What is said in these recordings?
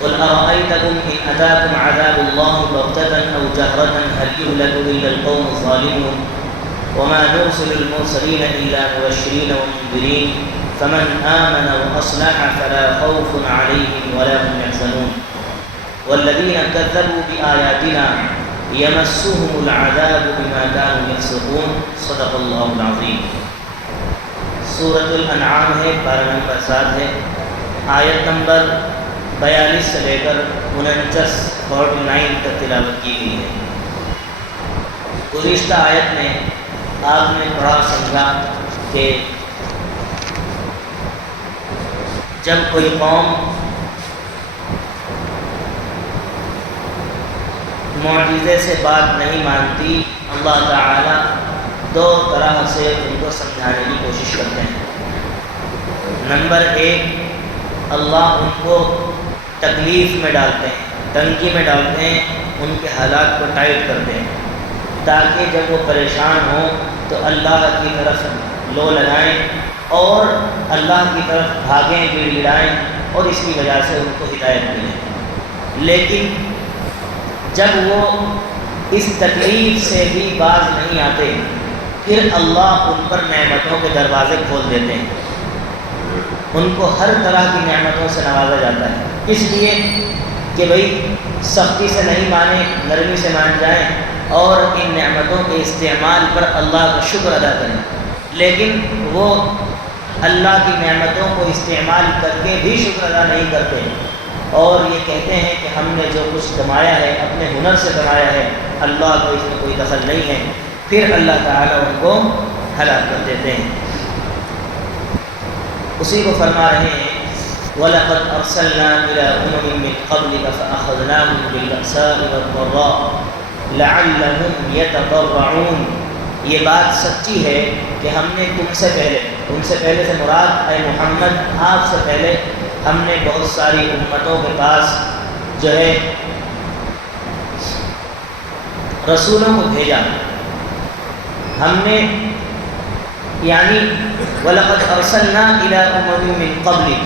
قل أرأيتكم إن أتاكم عذاب الله بغتة أو جهرة هل يهلك إلا القوم الظالمون وما نرسل المرسلين إلا مبشرين ومنذرين فمن آمن وأصلح فلا خوف عليهم ولا هم يحزنون والذين كذبوا بآياتنا يمسهم العذاب بما كانوا يفسقون صدق الله العظيم۔ سورۃ الانعام ہے، پارہ نمبر 7 ہے، آیت نمبر 42 سے لے کر 49 تک تلاوت کی گئی ہے۔ گزشتہ آیت میں آپ نے پڑھا سمجھا کہ جب کوئی قوم معجزے سے بات نہیں مانتی، اللہ تعالی دو طرح سے ان کو سمجھانے کی کوشش کرتے ہیں۔ نمبر 1، اللہ ان کو تکلیف میں ڈالتے ہیں، تنگی میں ڈالتے ہیں، ان کے حالات کو ٹائٹ کرتے ہیں تاکہ جب وہ پریشان ہوں تو اللہ کی طرف لو لگائیں اور اللہ کی طرف بھاگیں، گڑ گڑائیں، اور اس کی وجہ سے ان کو ہدایت ملے۔ لیکن جب وہ اس تکلیف سے بھی باز نہیں آتے، پھر اللہ ان پر نعمتوں کے دروازے کھول دیتے ہیں، ان کو ہر طرح کی نعمتوں سے نوازا جاتا ہے، اس لیے کہ بھئی سختی سے نہیں مانیں، نرمی سے مان جائیں اور ان نعمتوں کے استعمال پر اللہ کا شکر ادا کریں۔ لیکن وہ اللہ کی نعمتوں کو استعمال کر کے بھی شکر ادا نہیں کرتے اور یہ کہتے ہیں کہ ہم نے جو کچھ کمایا ہے اپنے ہنر سے کمایا ہے، اللہ کو اس میں کوئی دخل نہیں ہے، پھر اللہ تعالیٰ ان کو ہلاک کر دیتے ہیں۔ اسی کو فرما رہے ہیں وَلَقَدْ أَرْسَلْنَا إِلَىٰ أُمَمٍ مِّن قَبْلِكَ فَأَخَذْنَاهُمْ بِالْبَأْسَاءِ وَالضَّرَّاءِ لَعَلَّهُمْ يَتَضَرَّعُونَ۔ یہ بات سچی ہے کہ ہم نے تم سے پہلے سے مراد اے محمد آپ سے پہلے ہم نے بہت ساری امتوں کے پاس جو ہے رسولوں کو بھیجا، ہم نے یعنی وَلَقَدْ أَرْسَلْنَا إِلَىٰ أُمَمٍ مِّن قَبْلِكَ،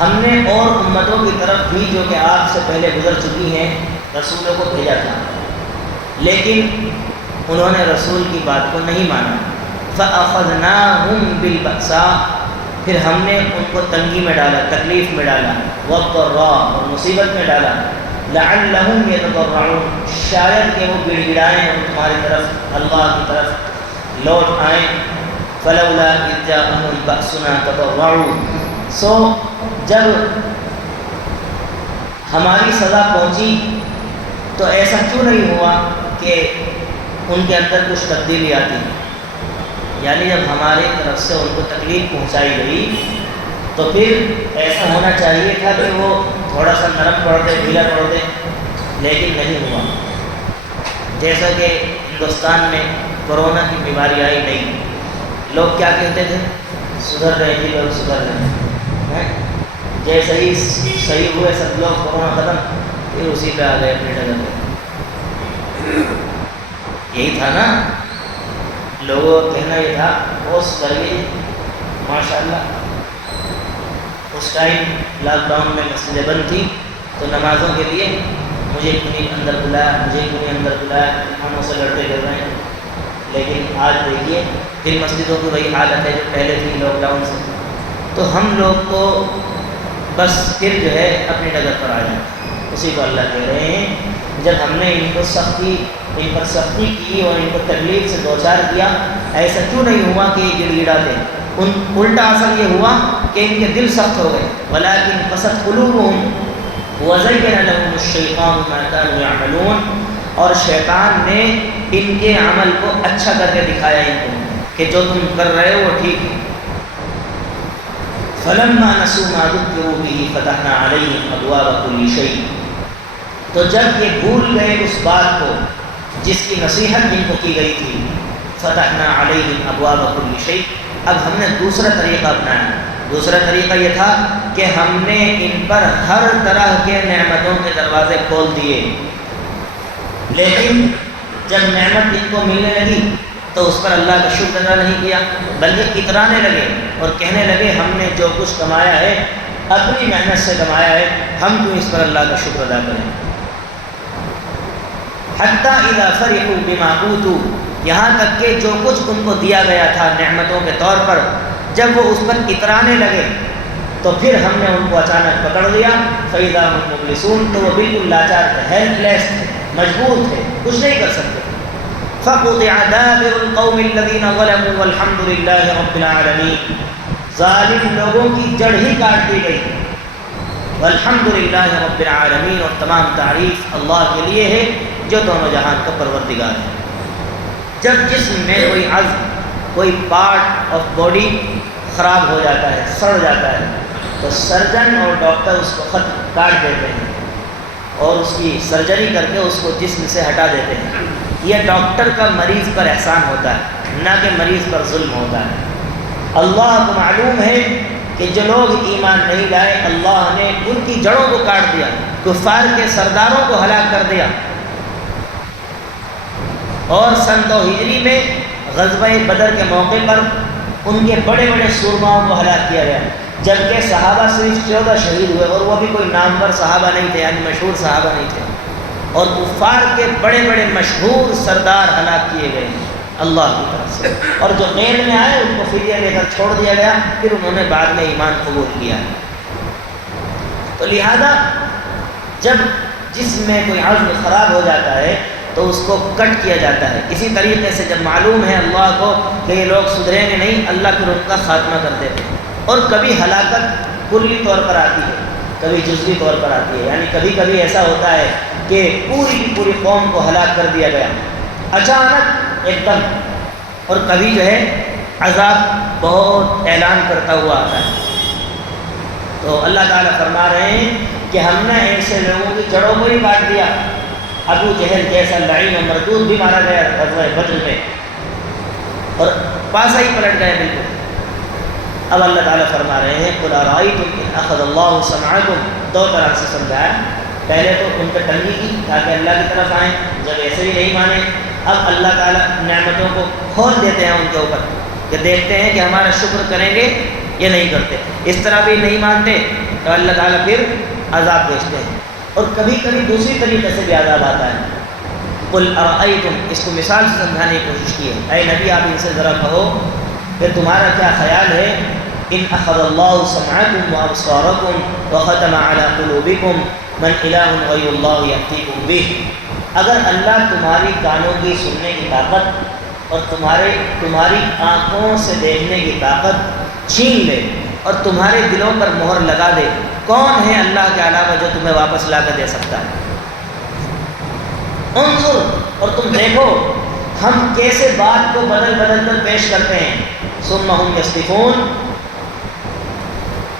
ہم نے اور امتوں کی طرف بھی جو کہ آپ سے پہلے گزر چکی ہیں رسولوں کو بھیجا تھا، لیکن انہوں نے رسول کی بات کو نہیں مانا۔ فَأَخَذْنَاهُمْ بِالْبَأْسَاءِ، پھر ہم نے ان کو تنگی میں ڈالا، تکلیف میں ڈالا، وَالضَّرَّاءِ، اور مصیبت میں ڈالا، لَعَلَّهُمْ يَتَضَرَّعُونَ، شاید کہ وہ گڑ گڑائیں اور تمہاری طرف اللہ کی طرف لوٹ آئیں۔ فَلَوْلَا إِذْ جَاءَهُمْ بَأْسُنَا تَضَرَّعُوا، سو جب ہماری سزا پہنچی تو ایسا کیوں نہیں ہوا کہ ان کے اندر کچھ تبدیلی آتی، یعنی جب ہماری طرف سے ان کو تکلیف پہنچائی گئی تو پھر ایسا ہونا چاہیے تھا کہ وہ تھوڑا سا نرم پڑتے، ڈھیلا پڑتے، لیکن نہیں ہوا۔ جیسا کہ ہندوستان میں کورونا کی بیماری آئی نہیں، لوگ کیا کہتے تھے؟ سدھر رہے تھے لوگ، سدھر رہے ہیں، جیسے ہی صحیح ہوئے سب لوگ کورونا ختم، پھر اسی پہ آ گئے اپنے جگہ پہ۔ یہی تھا نا، لوگوں کا کہنا یہ تھا اس کریے ماشاءاللہ۔ اس ٹائم لاک ڈاؤن میں مسجدیں بند تھی تو نمازوں کے لیے مجھے کیوں نہیں اندر بلایا، ہم اسے لڑتے کر رہے ہیں۔ لیکن آج دیکھیے پھر مسجدوں کی وہی حالت ہے جو پہلے تھی لاک ڈاؤن سے۔ تو ہم لوگ کو بس پھر جو ہے اپنی ڈگر پر آ جائیں، اسی کو اللہ کہہ رہے ہیں جب ہم نے ان پر سختی کی اور ان کو تکلیف سے دوچار کیا، ایسا کیوں نہیں ہوا کہ یہ گڑ گڑاتے؟ الٹا اثر یہ ہوا کہ ان کے دل سخت ہو گئے۔ وَلَٰكِنْ قَسَتْ قُلُوبُهُمْ وَزَيَّنَ لَهُمُ الشَّيْطَانُ مَا كَانُوا يَعْمَلُونَ، اور شیطان نے ان کے عمل کو اچھا کر کے دکھایا ان کو کہ جو تم کر رہے ہو وہ ٹھیک ہے۔ فَلَمَّا نَسُوا مَا ذُكِّرُوا بِهِ فَتَحْنَا عَلَيْهِمْ أَبْوَابَ كُلِّ شَيْءٍ، تو جب یہ بھول گئے اس بات کو جس کی نصیحت ان کو کی گئی تھی، فَتَحْنَا عَلَيْهِمْ أَبْوَابَ كُلِّ شَيْءٍ، اب ہم نے دوسرا طریقہ اپنایا۔ دوسرا طریقہ یہ تھا کہ ہم نے ان پر ہر طرح کے نعمتوں کے دروازے کھول دیے، لیکن جب نعمت ان کو ملنے لگی تو اس پر اللہ کا شکر ادا نہیں کیا، بلکہ اترانے لگے اور کہنے لگے ہم نے جو کچھ کمایا ہے اپنی محنت سے کمایا ہے، ہم کیوں اس پر اللہ کا شکر ادا کریں؟ حتیٰ اذا فرحوا بما اوتوا، یہاں تک کہ جو کچھ ان کو دیا گیا تھا نعمتوں کے طور پر، جب وہ اس پر اترانے لگے تو پھر ہم نے ان کو اچانک پکڑ لیا، فإذا هم مبلسون، تو وہ بالکل لاچار تھے، ہیلپ لیس تھے، مجبور تھے، کچھ نہیں کر سکتے۔ فقطع دابر القوم الذين ظلموا والحمد لله رب العالمین، ظالم لوگوں کی جڑ ہی کاٹ دی گئی، والحمد للہ رب العالمین، اور تمام تعریف اللہ کے لیے ہے جو دونوں جہان کا پروردگار ہے۔ جب جسم میں کوئی عضو، کوئی پارٹ آف باڈی خراب ہو جاتا ہے، سڑ جاتا ہے، تو سرجن اور ڈاکٹر اس کو کاٹ دیتے ہیں اور اس کی سرجری کر کے اس کو جسم سے ہٹا دیتے ہیں۔ یہ ڈاکٹر کا مریض پر احسان ہوتا ہے، نہ کہ مریض پر ظلم ہوتا ہے۔ اللہ کو معلوم ہے کہ جو لوگ ایمان نہیں لائے، اللہ نے ان کی جڑوں کو کاٹ دیا، کفار کے سرداروں کو ہلاک کر دیا۔ اور سن 2 ہجری میں غزوہ بدر کے موقع پر ان کے بڑے بڑے سورماؤں کو ہلاک کیا گیا، جبکہ صحابہ صرف 14 شہید ہوئے، اور وہ بھی کوئی نامور صحابہ نہیں تھے، یعنی مشہور صحابہ نہیں تھے، اور کفار کے بڑے بڑے مشہور سردار ہلاک کیے گئے اللہ کی طرف سے، اور جو قید میں آئے ان کو فدیہ دے کر چھوڑ دیا گیا، پھر انہوں نے بعد میں ایمان قبول کیا۔ تو لہذا جب جسم میں کوئی عضو خراب ہو جاتا ہے تو اس کو کٹ کیا جاتا ہے۔ اسی طریقے سے جب معلوم ہے اللہ کو کہ یہ لوگ سدھریں گے نہیں، اللہ پھر ان کا خاتمہ کر دیتے ہیں۔ اور کبھی ہلاکت کلی طور پر آتی ہے، کبھی جزوی طور پر آتی ہے، یعنی کبھی کبھی ایسا ہوتا ہے کہ پوری کی پوری قوم کو ہلاک کر دیا گیا اچانک ایک دم، اور کبھی جو ہے عذاب بہت اعلان کرتا ہوا آتا ہے۔ تو اللہ تعالیٰ فرما رہے ہیں کہ ہم نے ایسے لوگوں کی جڑوں کو ہی کاٹ دیا۔ ابو جہل جیسا لعین و مردود بھی مارا گیا غزوہ بدر میں، اور پاسا ہی پلٹ گئے بالکل۔ اب اللہ تعالیٰ فرما رہے ہیں قُلْ أَرَأَيْتُمْ إِنْ أَخَذَ اللَّهُ سَمْعَكُمْ، 2 طرح سے سمجھایا۔ پہلے تو ان پہ تنگی کی تاکہ اللہ کی طرف آئیں، جب ایسے بھی نہیں مانے، اب اللہ تعالیٰ نعمتوں کو کھول دیتے ہیں ان کے اوپر کہ دیکھتے ہیں کہ ہمارا شکر کریں گے یا نہیں کرتے۔ اس طرح بھی نہیں مانتے تو اللہ تعالیٰ پھر عذاب بھیجتے ہیں، اور کبھی کبھی دوسری طریقے سے بھی عذاب آتا ہے۔ قُلْ أَرَأَيْتُمْ، اس کو مثال سے سمجھانے کی کوشش کی ہے، اے نبی آپ ان سے ذرا کہو کہ تمہارا کیا خیال ہے، ان اخذ اللہ سمعکم وابصارکم وختم علی قلوبکم من الہ غیر اللہ یأتیکم بہ، اگر اللہ تمہاری کانوں کی سننے کی طاقت اور تمہاری آنکھوں سے دیکھنے کی طاقت چھین لے اور تمہارے دلوں پر مہر لگا دے، کون ہے اللہ کے علاوہ جو تمہیں واپس لا کر دے سکتا ہے؟ انظر، اور تم دیکھو ہم کیسے بات کو بدل بدل کر پیش کرتے ہیں، ثم ہم یصدفون،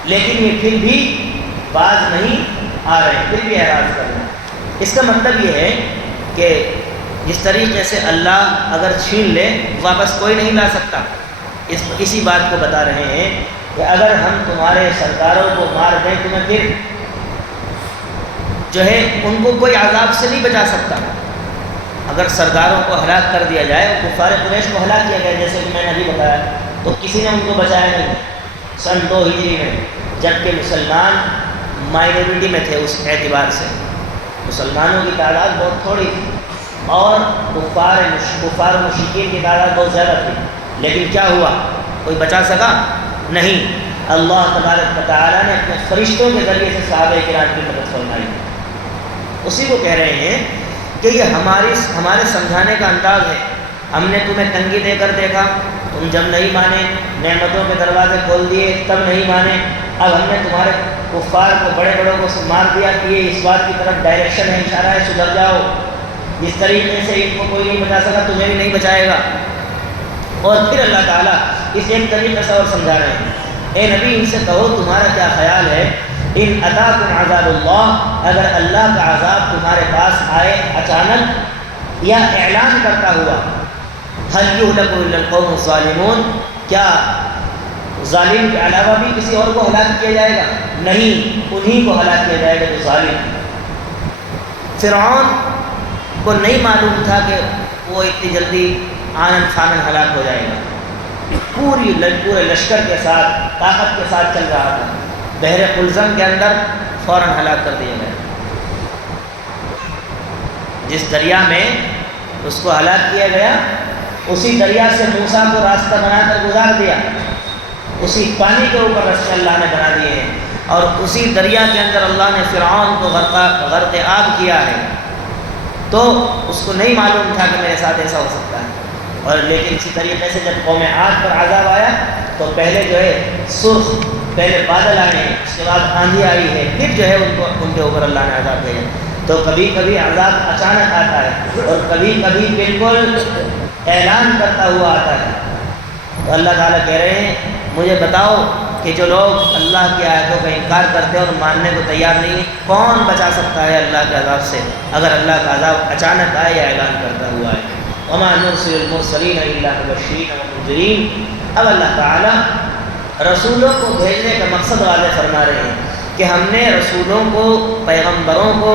لیکن یہ پھر بھی باز نہیں آ رہے، پھر بھی اعراض کر رہے ہیں۔ اس کا مطلب یہ ہے کہ جس طریقے سے اللہ اگر چھین لے واپس کوئی نہیں لا سکتا، اسی بات کو بتا رہے ہیں کہ اگر ہم تمہارے سرداروں کو مار دیں تمہیں پھر جو ہے ان کو کوئی عذاب سے نہیں بچا سکتا۔ اگر سرداروں کو ہلاک کر دیا جائے، اور کفار قریش کو ہلاک کیا گیا جیسے کہ میں نے ابھی بتایا، تو کسی نے ان کو بچایا نہیں سن 2 ہجری میں، جبکہ مسلمان مائنورٹی میں تھے، اس اعتبار سے مسلمانوں کی تعداد بہت تھوڑی تھی اور کفار مشرکین کی تعداد بہت زیادہ تھی، لیکن کیا ہوا؟ کوئی بچا سکا نہیں۔ اللہ تبارک و تعالیٰ نے اپنے فرشتوں کے ذریعے سے صحابہ کرام کی مدد فرمائی۔ اسی کو کہہ رہے ہیں کہ یہ ہمارے سمجھانے کا انداز ہے۔ ہم نے تمہیں تنگی دے کر دیکھا، تم جب نہیں مانے، نعمتوں کے دروازے کھول دیے تب نہیں مانے، اب ہم نے تمہارے کفار کو بڑے بڑوں کو مار دیا کہ یہ اس بات کی طرف ڈائریکشن ہے، اشارہ ہے، سدھر جاؤ۔ جس طریقے سے ان کو کوئی نہیں بچا سکا تمہیں بھی نہیں بچائے گا۔ اور پھر اللہ تعالیٰ اس ایک طریقے سے اور سمجھا رہے ہیں، اے نبی ان سے کہو تمہارا کیا خیال ہے، ان اتاکم عذاب اللہ، اگر اللہ کا عذاب تمہارے پاس آئے اچانک یا اعلان کرتا ہوا، هل يهلك الا القوم الظالمون، کیا ظالم کے علاوہ بھی کسی اور کو ہلاک کیا جائے گا؟ نہیں، انہی کو ہلاک کیا جائے گا جو ظالم۔ فرعون کو نہیں معلوم تھا کہ وہ اتنی جلدی آنن فانن ہلاک ہو جائے گا، پورے لشکر کے ساتھ طاقت کے ساتھ چل رہا تھا، بحر قلزم کے اندر فوراً ہلاک کر دیا گیا۔ جس دریا میں اس کو ہلاک کیا گیا اسی دریا سے موسیٰ کو راستہ بنا کر گزار دیا، اسی پانی کے اوپر رستے اللہ نے بنا دیے ہیں، اور اسی دریا کے اندر اللہ نے فرعون کو غرق آب کیا ہے۔ تو اس کو نہیں معلوم تھا کہ میرے ساتھ ایسا ہو سکتا ہے، اور لیکن اسی طریقے سے جب قوم عاد پر عذاب آیا تو پہلے جو ہے سرخ پہلے بادل آئے ہیں، اس کے بعد آندھی آئی ہے، پھر جو ہے ان کے اوپر اللہ نے عذاب بھیجا۔ تو کبھی کبھی عذاب اچانک آتا ہے اور کبھی کبھی بالکل اعلان کرتا ہوا آتا ہے۔ تو اللہ تعالیٰ کہہ رہے ہیں مجھے بتاؤ کہ جو لوگ اللہ کی آیتوں کا انکار کرتے ہیں اور ماننے کو تیار نہیں، کون بچا سکتا ہے اللہ کے عذاب سے اگر اللہ کا عذاب اچانک آئے یا اعلان کرتا ہوا ہے۔ وما نرسل المرسلین الا مبشرین ومنذرین۔ اب اللہ تعالیٰ رسولوں کو بھیجنے کا مقصد واضح فرما رہے ہیں کہ ہم نے رسولوں کو، پیغمبروں کو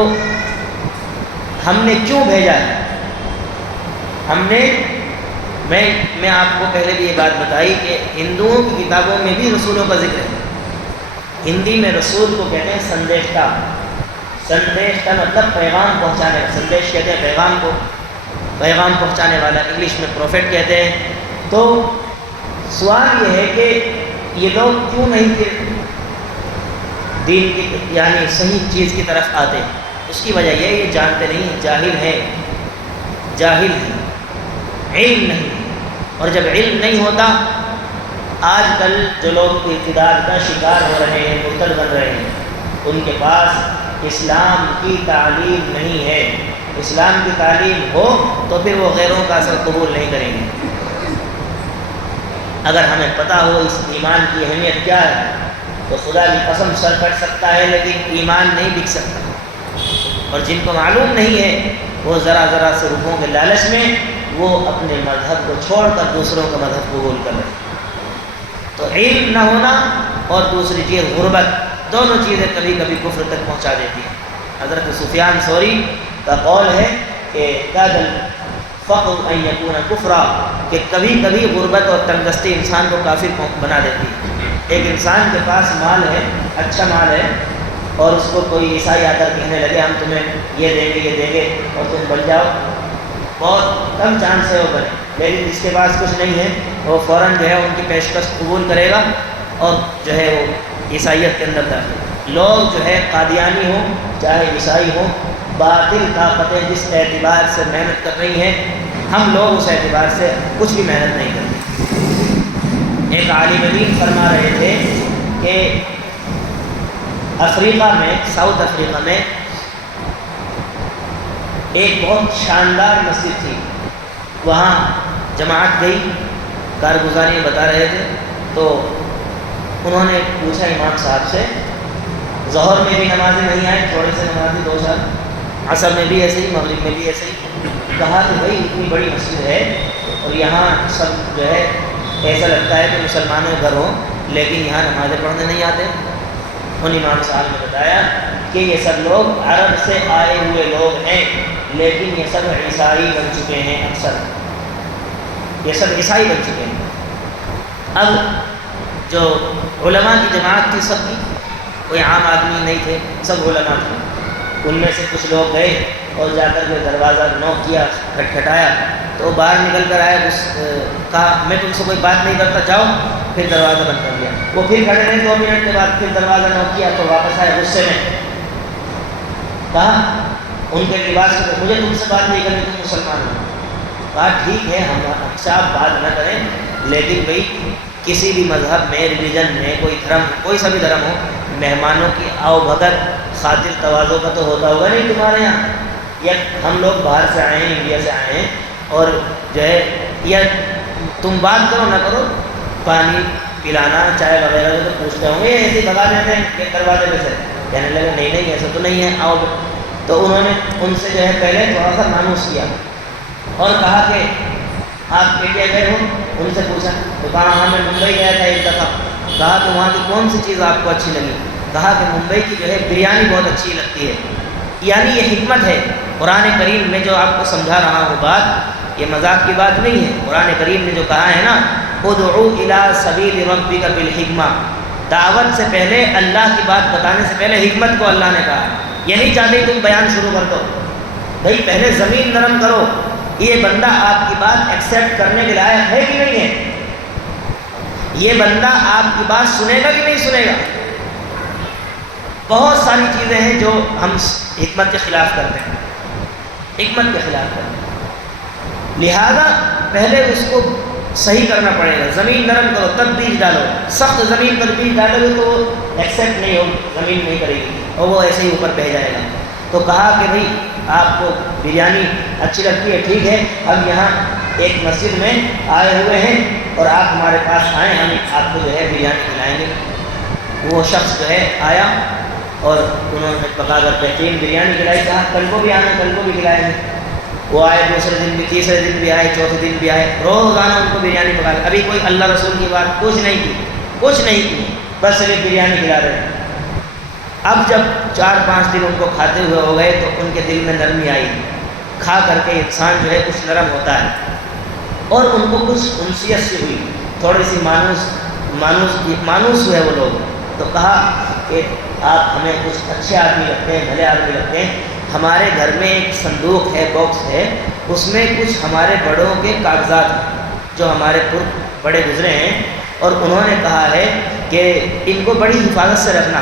ہم نے کیوں بھیجا ہے۔ میں آپ کو پہلے بھی یہ بات بتائی کہ ہندوؤں کی کتابوں میں بھی رسولوں کا ذکر ہے۔ ہندی میں رسول کو کہتے ہیں سندیشتا۔ سندیشتا مطلب پیغام پہنچانے کا، سندیش کہتے ہیں پیغام کو، پیغام پہنچانے والا، انگلش میں پروفیٹ کہتے ہیں۔ تو سوال یہ ہے کہ یہ لوگ کیوں نہیں کہ دین کی یعنی صحیح چیز کی طرف آتے؟ اس کی وجہ یہ جانتے نہیں ہیں، جاہل ہیں، علم نہیں۔ اور جب علم نہیں ہوتا، آج کل جو لوگ ارتداد کا شکار ہو رہے ہیں، مرتد بن رہے ہیں، ان کے پاس اسلام کی تعلیم نہیں ہے۔ اسلام کی تعلیم ہو تو پھر وہ غیروں کا اثر قبول نہیں کریں گے۔ اگر ہمیں پتہ ہو اس ایمان کی اہمیت کیا ہے تو خدا کی قسم سر کٹ سکتا ہے لیکن ایمان نہیں بک سکتا۔ اور جن کو معلوم نہیں ہے وہ ذرا ذرا سے روپوں کے لالچ میں وہ اپنے مذہب کو چھوڑ کر دوسروں کا مذہب قبول کر رہے ہیں۔ تو علم نہ ہونا اور دوسری چیز غربت، دونوں چیزیں کبھی کبھی کفر تک پہنچا دیتی ہیں۔ حضرت سفیان ثوری کا قول ہے کہ کاد الفقر ان یکون کفرا، کہ کبھی کبھی غربت اور تنگدستی انسان کو کافر بنا دیتی ہے۔ ایک انسان کے پاس مال ہے، اچھا مال ہے، اور اس کو کوئی عیسائی آ کر کہنے لگے ہم تمہیں یہ دیں گے اور تم بن جاؤ، بہت کم چانس ہے وہ بنے، لیکن جس کے پاس کچھ نہیں ہے وہ فوراً جو ہے ان کی پیشکش قبول کرے گا اور جو ہے وہ عیسائیت کے اندر داخل۔ لوگ جو ہے قادیانی ہوں چاہے عیسائی ہوں، باطل طاقتیں جس اعتبار سے محنت کر رہی ہیں، ہم لوگ اس اعتبار سے کچھ بھی محنت نہیں کرتے۔ ایک عالم دین فرما رہے تھے کہ افریقہ میں، ساؤتھ افریقہ میں ایک بہت شاندار مسجد تھی، وہاں جماعت گئی، کارگزاری بتا رہے تھے، تو انہوں نے پوچھا امام صاحب سے، ظہر میں بھی نمازیں نہیں آئے، تھوڑے سے نمازیں 2 سال، عصر میں بھی ایسے ہی، مغرب میں بھی ایسے ہی۔ کہا کہ بھائی اتنی بڑی مسجد ہے اور یہاں سب جو ہے ایسا لگتا ہے کہ مسلمانوں گھر ہوں، لیکن یہاں نمازیں پڑھنے نہیں آتے۔ ان امام صاحب نے بتایا کہ یہ سب لوگ عرب سے آئے ہوئے لوگ ہیں، لیکن یہ سب عیسائی بن چکے ہیں، اکثر یہ سب عیسائی بن چکے ہیں۔ اب جو علماء کی جماعت تھی سب کی، کوئی عام آدمی نہیں تھے، سب علماء تھے۔ ان میں سے کچھ لوگ گئے اور جا کر کے دروازہ نوک کیا، کھٹکھٹایا، تو وہ باہر نکل کر آئے، کہا میں تم سے کوئی بات نہیں کرتا، جاؤ، پھر دروازہ بند کر دیا۔ وہ پھر کھڑے رہے، 2 منٹ کے بعد پھر دروازہ نوک کیا تو واپس آئے غصے میں، کہا ان کے لباس کو مجھے تم سے بات نہیں کرنی، تم مسلمان ہو۔ کہا ٹھیک ہے، ہم اچھا آپ بات نہ کریں، لیکن بھائی کسی بھی مذہب میں، ریلیجن میں، کوئی دھرم، کوئی سا بھی دھرم ہو، مہمانوں کی آؤ بھگت، خاطر تواضع کا تو ہوتا ہوگا نہیں تمہارے یہاں؟ یا ہم لوگ باہر سے آئے ہیں، انڈیا سے آئے ہیں، اور جو ہے یا تم بات کرو نہ کرو، پانی پلانا، چائے وغیرہ تو پوچھتے ہوں گے، ایسے ہی بھگا دیتے ہیں دروازے میں سے۔ کہنے لگے نہیں ایسا تو نہیں ہے، آؤ۔ تو انہوں نے ان سے جو ہے پہلے تھوڑا سا مانوس کیا اور کہا کہ آپ انڈیا گئے ہو؟ ان سے پوچھا تو کہا ہاں میں ممبئی گیا تھا ایک دفعہ۔ کہا کہ وہاں کی کون سی چیز آپ کو اچھی لگی؟ کہا کہ ممبئی کی جو ہے بریانی بہت اچھی لگتی ہے۔ یعنی یہ حکمت ہے قرآن کریم میں جو آپ کو سمجھا رہا ہوں بات، یہ مذاق کی بات نہیں ہے۔ قرآن کریم نے جو کہا ہے نا، ادعو الی سبیل ربک بالحکمہ، دعوت سے پہلے، اللہ کی بات بتانے سے پہلے حکمت کو اللہ نے کہا. یہ نہیں چاہتے تم بیان شروع کر دو، بھائی پہلے زمین نرم کرو. یہ بندہ آپ کی بات ایکسیپٹ کرنے کے لائق ہے کہ نہیں ہے؟ یہ بندہ آپ کی بات سنے گا کہ نہیں سنے گا؟ بہت ساری چیزیں ہیں جو ہم حکمت کے خلاف کرتے ہیں، حکمت کے خلاف کرتے ہیں. لہذا پہلے اس کو صحیح کرنا پڑے گا. زمین نرم کرو تب بیج ڈالو. سخت زمین پر بیج ڈالو گے تو وہ ایکسیپٹ نہیں ہوگی، زمین نہیں کرے گی اور وہ ایسے ہی اوپر بہ جائے گا. تو کہا کہ بھئی آپ کو بریانی اچھی لگتی ہے، ٹھیک ہے، ہم یہاں ایک مسجد میں آئے ہوئے ہیں اور آپ ہمارے پاس آئیں، ہم آپ کو جو ہے بریانی کھلائیں گے. وہ شخص جو ہے آیا اور انہوں نے پکا کر بہترین بریانی کھلائی. کہا کل کو بھی آنا، کل کو بھی کھلائیں گے. وہ آئے، دوسرے دن بھی، تیسرے دن بھی آئے، چوتھے دن بھی آئے، روزانہ ان کو بریانی پکا. ابھی کوئی اللہ رسول کی بات کچھ نہیں کی، بس صرف بریانی کھلا رہے ہیں. اب جب 4-5 دن ان کو کھاتے ہوئے ہو گئے تو ان کے دل میں نرمی آئی. کھا کر کے انسان جو ہے کچھ نرم ہوتا ہے، اور ان کو کچھ انسیت سی ہوئی، تھوڑی سی مانوس ہوئے وہ لوگ. تو کہا کہ آپ ہمیں کچھ اچھے آدمی لگتے ہیں، بھلے آدمی لگتے ہیں، ہمارے گھر میں ایک صندوق ہے، باکس ہے، اس میں کچھ ہمارے بڑوں کے کاغذات ہیں جو ہمارے بڑے گزرے ہیں، اور انہوں نے کہا ہے کہ ان کو بڑی حفاظت سے رکھنا،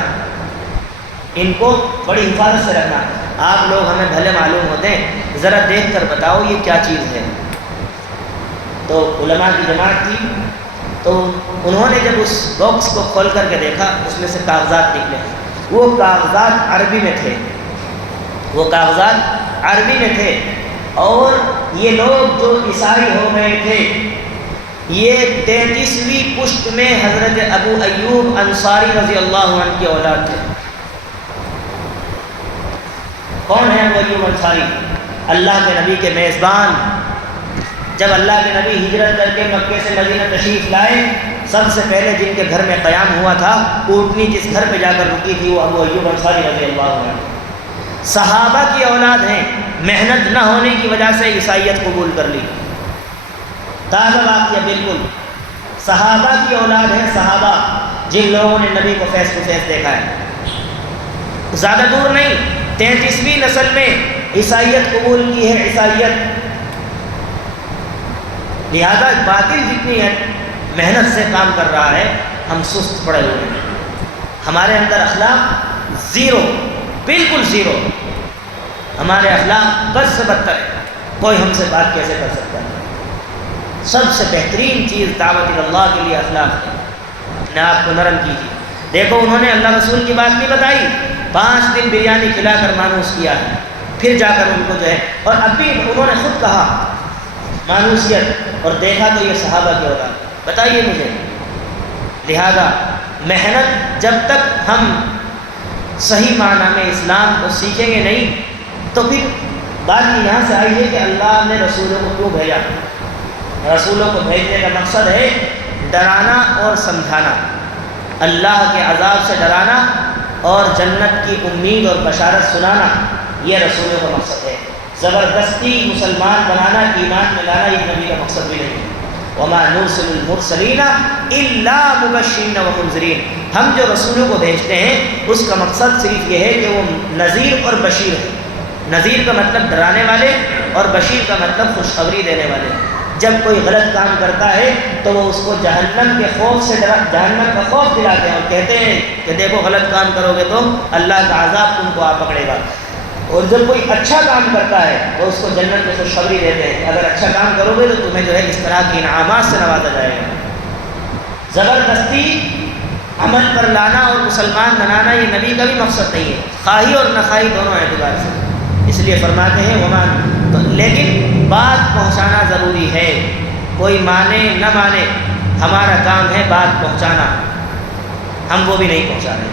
ان کو بڑی حفاظت سے رکھنا. آپ لوگ ہمیں بھلے معلوم ہوتے ہیں، ذرا دیکھ کر بتاؤ یہ کیا چیز ہے. تو علماء کی جماعت تھی، تو انہوں نے جب اس باکس کو کھول کر کے دیکھا، اس میں سے کاغذات نکلے. وہ کاغذات عربی میں تھے، اور یہ لوگ جو عیسائی ہو گئے تھے، یہ 33ویں پشت میں حضرت ابو ایوب انصاری رضی اللہ عنہ کی اولاد تھے. کون ہے ابو ایوب انصاری؟ اللہ کے نبی کے میزبان. جب اللہ کے نبی ہجرت کر کے مکے سے مدینہ تشریف لائے، سب سے پہلے جن کے گھر میں قیام ہوا تھا، اونٹنی جس گھر پہ جا کر رکی تھی، وہ ابو ایوب انصاری رضی اللہ عنہ. صحابہ کی اولاد ہیں، محنت نہ ہونے کی وجہ سے عیسائیت قبول کر لی. تازہ بات یہ بالکل صحابہ کی اولاد ہیں، صحابہ جن لوگوں نے نبی کو فیس ٹو فیس دیکھا ہے. زیادہ دور نہیں، 33ویں نسل میں عیسائیت قبول کی ہے، عیسائیت. لہذا باطل جتنی ہے محنت سے کام کر رہا ہے، ہم سست پڑے ہوئے ہیں. ہمارے اندر اخلاق زیرو، بالکل زیرو. ہمارے اخلاق بد سے بدتر ہے. کوئی ہم سے بات کیسے کر سکتا ہے؟ سب سے بہترین چیز دعوت اللہ کے لیے اخلاق ہے. اپنے آپ کو نرم کیجیے. دیکھو انہوں نے اللہ رسول کی بات نہیں بتائی، 5 دن بریانی کھلا کر مانوس کیا ہے، پھر جا کر ان کو جو ہے، اور اب بھی انہوں نے خود کہا مانوسیت، اور دیکھا تو یہ صحابہ کی اولاد. بتائیے مجھے. لہذا محنت، جب تک ہم صحیح معنی میں اسلام کو سیکھیں گے نہیں، تو پھر بات یہاں سے آئی ہے کہ اللہ نے رسولوں کو کیوں بھیجا. رسولوں کو بھیجنے کا مقصد ہے ڈرانا اور سمجھانا، اللہ کے عذاب سے ڈرانا اور جنت کی امید اور بشارت سنانا. یہ رسولوں کا مقصد ہے. زبردستی مسلمان بنانا، ایمان میں لانا، یہ نبی کا مقصد بھی نہیں. وما نرسل المرسلین الا مبشرین ومنذرین. ہم جو رسولوں کو بھیجتے ہیں اس کا مقصد صرف یہ ہے کہ وہ نذیر اور بشیر ہے. نذیر کا مطلب ڈرانے والے، اور بشیر کا مطلب خوشخبری دینے والے. جب کوئی غلط کام کرتا ہے تو وہ اس کو جہنم کے خوف سے جہنم کا خوف دلاتے ہیں اور کہتے ہیں کہ دیکھو غلط کام کرو گے تو اللہ کا عذاب تم کو آ پکڑے گا. اور جب کوئی اچھا کام کرتا ہے تو اس کو جنت کی خوشخبری دیتے ہیں، اگر اچھا کام کرو گے تو تمہیں جو ہے اس طرح کے انعامات سے نوازا جائے گا. زبردستی عمل پر لانا اور مسلمان بنانا یہ نبی کا بھی مقصد نہیں ہے، خواہی اور نخواہی دونوں اعتبار سے. اس لیے فرماتے ہیں لیکن بات پہنچانا ضروری ہے. کوئی مانے نہ مانے، ہمارا کام ہے بات پہنچانا، ہم وہ بھی نہیں پہنچا رہے.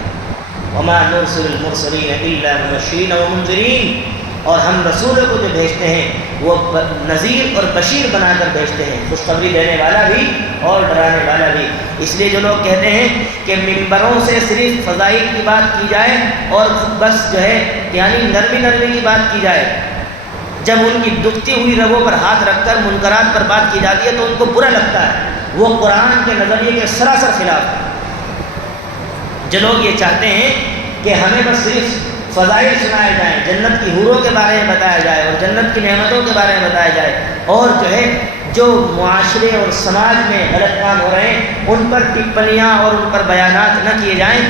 وما نرسل المرسلین الا مبشرین ومنذرین. اور ہم رسولوں کو جو بھیجتے ہیں وہ نذیر اور بشیر بنا کر بھیجتے ہیں، خوشخبری دینے والا بھی اور ڈرانے والا بھی. اس لیے جو لوگ کہتے ہیں کہ ممبروں سے صرف فضائل کی بات کی جائے اور بس جو ہے یعنی نرمی کی بات کی جائے، جب ان کی دکھتی ہوئی رگوں پر ہاتھ رکھ کر منکرات پر بات کی جاتی ہے تو ان کو برا لگتا ہے. وہ قرآن کے نظریے کے سراسر خلاف ہے. جو لوگ یہ چاہتے ہیں کہ ہمیں بس صرف فضائل سنائے جائیں، جنت کی حوروں کے بارے میں بتایا جائے اور جنت کی نعمتوں کے بارے میں بتایا جائے، اور جو معاشرے اور سماج میں غلط کام ہو رہے ہیں ان پر ٹپنیاں اور ان پر بیانات نہ کیے جائیں،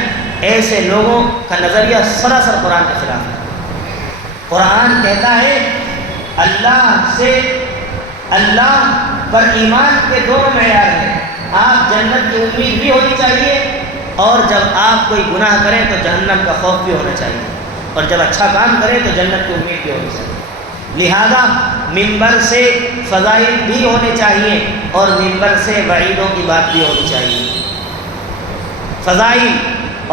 ایسے لوگوں کا نظریہ سراسر قرآن کے خلاف ہے۔ قرآن کہتا ہے اللہ پر ایمان کے دونوں معیار ہیں۔ آپ جنت کی امید بھی ہونی چاہیے، اور جب آپ کوئی گناہ کریں تو جہنم کا خوف بھی ہونا چاہیے، اور جب اچھا کام کریں تو جنت کی امید بھی ہونی چاہیے۔ لہذا ممبر سے فضائل بھی ہونے چاہیے اور ممبر سے وعیدوں کی بات بھی ہونی چاہیے۔ فضائل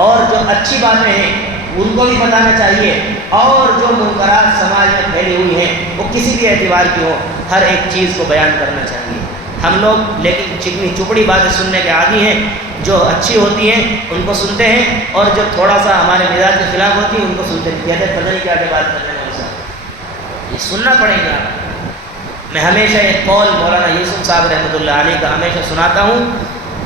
اور جو اچھی باتیں ہیں ان کو بھی بتانا چاہیے، اور جو منکرات سماج میں پھیلی ہوئی ہیں وہ کسی بھی اعتبار کی ہو، ہر ایک چیز کو بیان کرنا چاہیے۔ ہم لوگ لیکن چکنی چپڑی باتیں سننے کے عادی ہیں، جو اچھی ہوتی ہیں ان کو سنتے ہیں، اور جو تھوڑا سا ہمارے مزاج کے خلاف ہوتی ہے ان کو سنتے نہیں، کہتے پتہ نہیں کیا بات کرنے والے صاحب، یہ سننا پڑے گا۔ میں ہمیشہ ایک قول مولانا یوسف صاحب رحمۃ اللہ علیہ کا ہمیشہ سناتا ہوں۔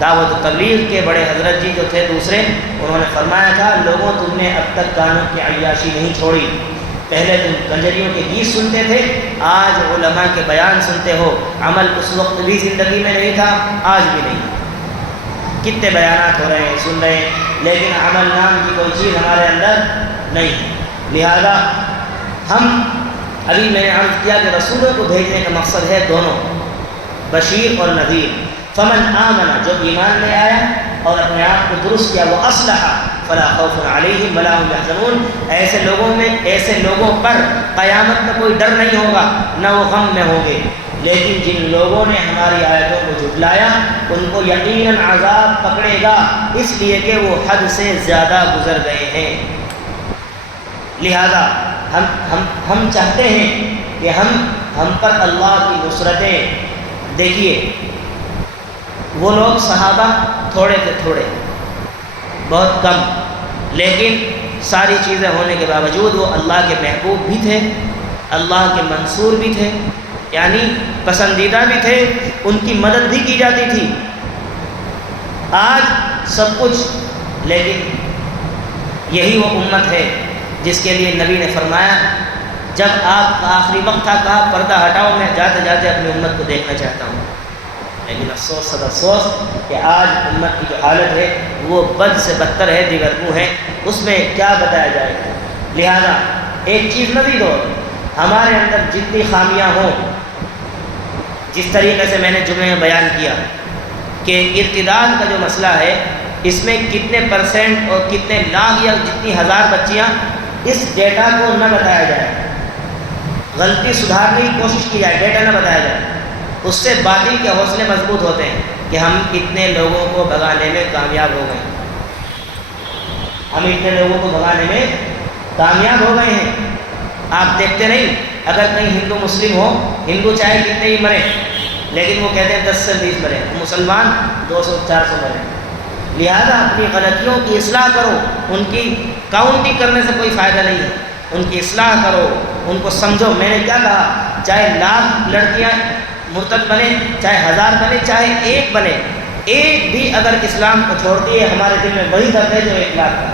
دعوت و تبلیغ کے بڑے حضرت جی جو تھے دوسرے، انہوں نے فرمایا تھا، لوگوں تم نے اب تک کانوں کی عیاشی نہیں چھوڑی، پہلے تم کنجریوں کے گیت سنتے تھے، آج علماء کے بیان سنتے ہو۔ عمل اس وقت بھی زندگی میں نہیں تھا، آج بھی نہیں۔ کتنے بیانات ہو رہے ہیں، سن رہے ہیں، لیکن عمل نام کی کوئی چیز ہمارے اندر نہیں۔ لہذا ابھی میں نے عرض کیا کہ رسولوں کو بھیجنے کا مقصد ہے دونوں، بشیر اور نذیر۔ فمن آمن، جو ایمان لے آیا اور اپنے آپ کو درست کیا، وہ اصلح فلا خوف علیہم ولا هم يحزنون، ایسے لوگوں پر قیامت میں کوئی ڈر نہیں ہوگا، نہ وہ غم میں ہوں گے۔ لیکن جن لوگوں نے ہماری آیتوں کو جھٹلایا ان کو یقیناً عذاب پکڑے گا، اس لیے کہ وہ حد سے زیادہ گزر گئے ہیں۔ لہذا ہم چاہتے ہیں کہ ہم پر اللہ کی نصرتیں، دیکھیے وہ لوگ صحابہ تھوڑے تھے، بہت کم، لیکن ساری چیزیں ہونے کے باوجود وہ اللہ کے محبوب بھی تھے، اللہ کے منصور بھی تھے، یعنی پسندیدہ بھی تھے، ان کی مدد بھی کی جاتی تھی۔ آج سب کچھ، لیکن یہی وہ امت ہے جس کے لیے نبی نے فرمایا، جب آپ کا آخری وقت تھا کہا پردہ ہٹاؤ، میں جاتے جاتے اپنی امت کو دیکھنا چاہتا ہوں۔ لیکن افسوس صد افسوس کہ آج امت کی جو حالت ہے وہ بد سے بدتر ہے، دیگر منہ ہے، اس میں کیا بتایا جائے۔ لہذا ایک چیز مزید ہو، ہمارے اندر جتنی خامیاں ہوں، جس طریقے سے میں نے جمعے میں بیان کیا کہ ارتداد کا جو مسئلہ ہے، اس میں کتنے پرسنٹ اور کتنے لاکھ یا جتنی ہزار بچیاں، اس ڈیٹا کو نہ بتایا جائے، غلطی سدھارنے کی کوشش کی جائے، ڈیٹا نہ بتایا جائے، اس سے باطل کے حوصلے مضبوط ہوتے ہیں کہ ہم کتنے لوگوں کو بھگانے میں کامیاب ہو گئے، ہم اتنے لوگوں کو بھگانے میں کامیاب ہو گئے ہیں۔ آپ دیکھتے نہیں، اگر کہیں ہندو مسلم ہو، ہندو چاہے کتنے ہی مرے، لیکن وہ کہتے ہیں 10 سے 20 مرے، مسلمان 200-400 مرے۔ لہذا اپنی غلطیوں کی اصلاح کرو، ان کی کاؤنٹنگ کرنے سے کوئی فائدہ نہیں ہے، ان کی اصلاح کرو، ان کو سمجھو۔ میں نے کیا کہا، چاہے لاکھ لڑکیاں مرتد بنے، چاہے 1000 بنے، چاہے 1 بنے، ایک بھی اگر اسلام کو چھوڑتی ہے، ہمارے دل میں وہی درد ہے جو 1 لاکھ کا۔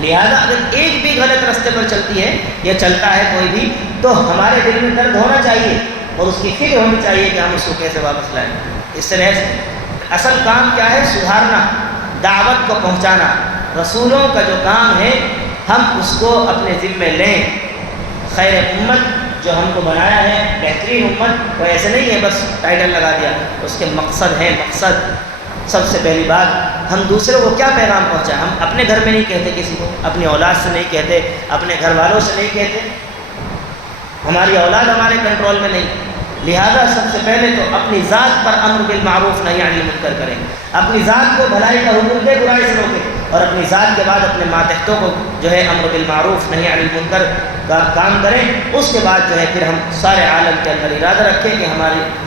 لہذا اگر ایک بھی غلط راستے پر چلتی ہے یا چلتا ہے کوئی بھی، تو ہمارے دل میں درد ہونا چاہیے اور اس کی فکر ہونی چاہیے کہ ہم اس کو کیسے واپس لائیں۔ اس سے اصل کام کیا ہے؟ سدھارنا، دعوت کو پہنچانا۔ رسولوں کا جو کام ہے ہم اس کو اپنے ذمے لیں۔ خیر امت جو ہم کو بنایا ہے، بہترین امت، وہ ایسے نہیں ہے بس ٹائٹل لگا دیا، اس کے مقصد ہے۔ مقصد سب سے پہلی بات، ہم دوسروں کو کیا پیغام پہنچائیں؟ ہم اپنے گھر میں نہیں کہتے کسی کو، اپنی اولاد سے نہیں کہتے، اپنے گھر والوں سے نہیں کہتے، ہماری اولاد ہمارے کنٹرول میں نہیں۔ لہذا سب سے پہلے تو اپنی ذات پر امر بالمعروف نہی عن المنکر کریں، اپنی ذات کو بھلائی کا حکم دے، برائی سے روکے، اور اپنی ذات کے بعد اپنے ماتحتوں کو جو ہے امر بالمعروف نہی عن المنکر کا کام کریں۔ اس کے بعد جو ہے پھر ہم سارے عالم کے اندر ارادہ رکھیں کہ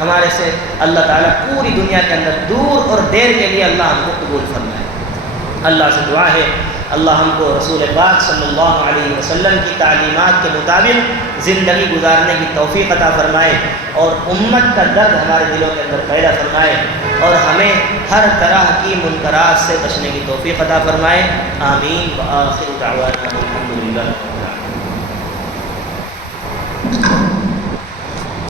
ہمارے سے اللہ تعالیٰ پوری دنیا کے اندر دور اور دیر کے لیے اللہ ہم کو قبول فرمائے۔ اللہ سے دعا ہے اللہ ہم کو رسول پاک صلی اللہ علیہ وسلم کی تعلیمات کے مطابق زندگی گزارنے کی توفیق عطا فرمائے اور امت کا درد ہمارے دلوں کے اندر پیدا فرمائے۔ اور ہمیں ہر طرح کی منکرات سے بچنے کی توفیق عطا فرمائے. آمین. وآخر دعوانا الحمدللہ.